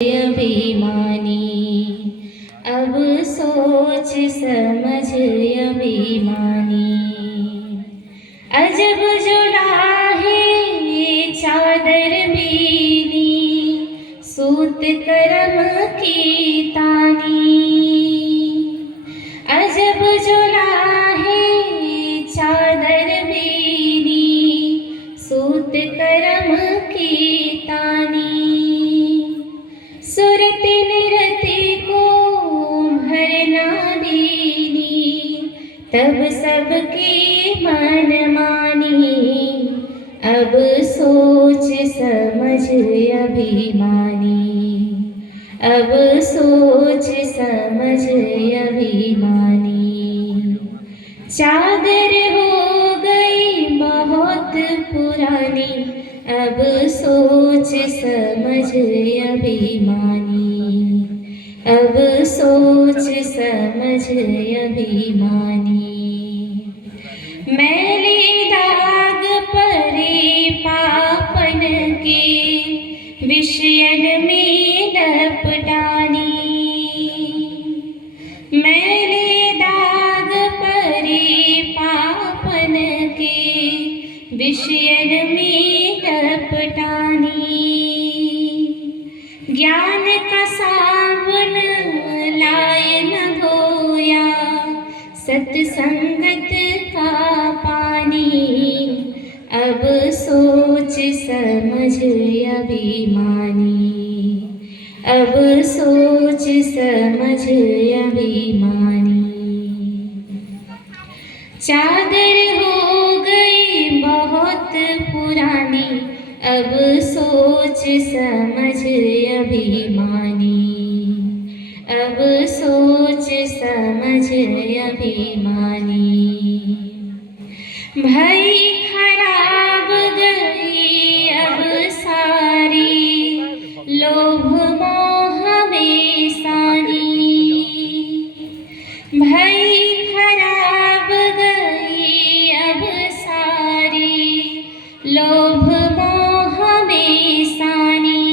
अभिमानी, अब सोच समझ अभिमानी। अजब जो राहे चादर बीनी, सूत करम की तानी। अजब जो राहे चादर बीनी, सूत करम की तानी। सुरत निरति को भरना दीनी, तब सबकी मन मानी। अब सोच समझ अभिमानी, अब सोच समझ अभिमानी। चादर हो गई बहुत पुरानी, अब सोच समझ अभिमानी, अब सोच समझ अभिमानी। मैले दाग परे पापन के, विषयन में लपटानी। मैले दाग परे पापन के, विषयन में लपटानी। ज्ञान का साबुन लाए न धोया, सत्संगत का पानी। अब सोच समझ अभिमानी, अब सोच समझ अभिमानी। चादर हो गई बहुत पुरानी, अब सोच समझ अभिमानी, अब सोच समझ अभिमानी। भई खराब गई अब सारी, लोभ मोह में सारी। भई खराब गई अब सारी, लोभ मोह में सानी।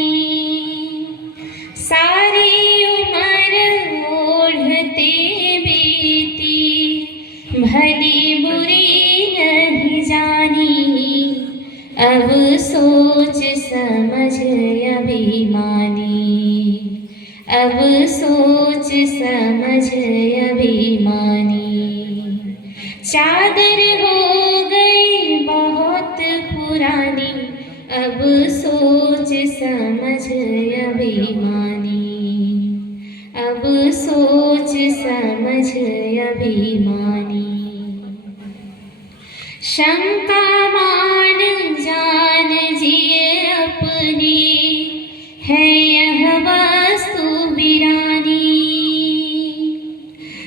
सारी उम्र ओढ़ते बीती, भली बुरी नहीं जानी। अब सोच समझ अभिमानी, अब सोच समझ अभिमानी। चादर हो गई बहुत पुरानी, अब सोच समझ अभिमानी, अब सोच समझ अभिमानी। शंका मान जान जिए अपनी, है यह वस्तु बिरानी।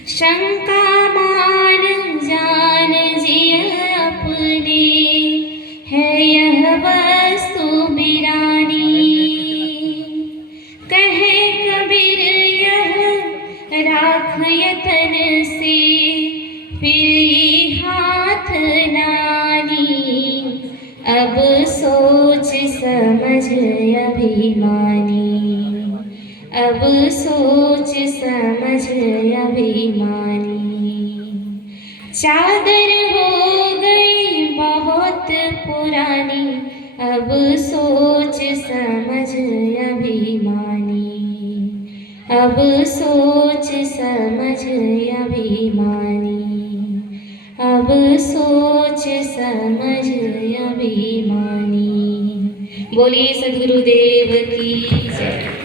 शंका मान जान जिए अपनी, है यह वस्तु बिरानी। कहे कबीर यह राख यतन से, फिर हाथ नानी। अब सोच समझ अभिमानी, अब सोच समझ अभिमानी। चादर हो गई बहुत पुरानी, अब सोच समझ अभिमानी, अब सोच समझ अभिमानी, अब सोच समझ अभिमानी। बोलिए सद्गुरुदेव की जय।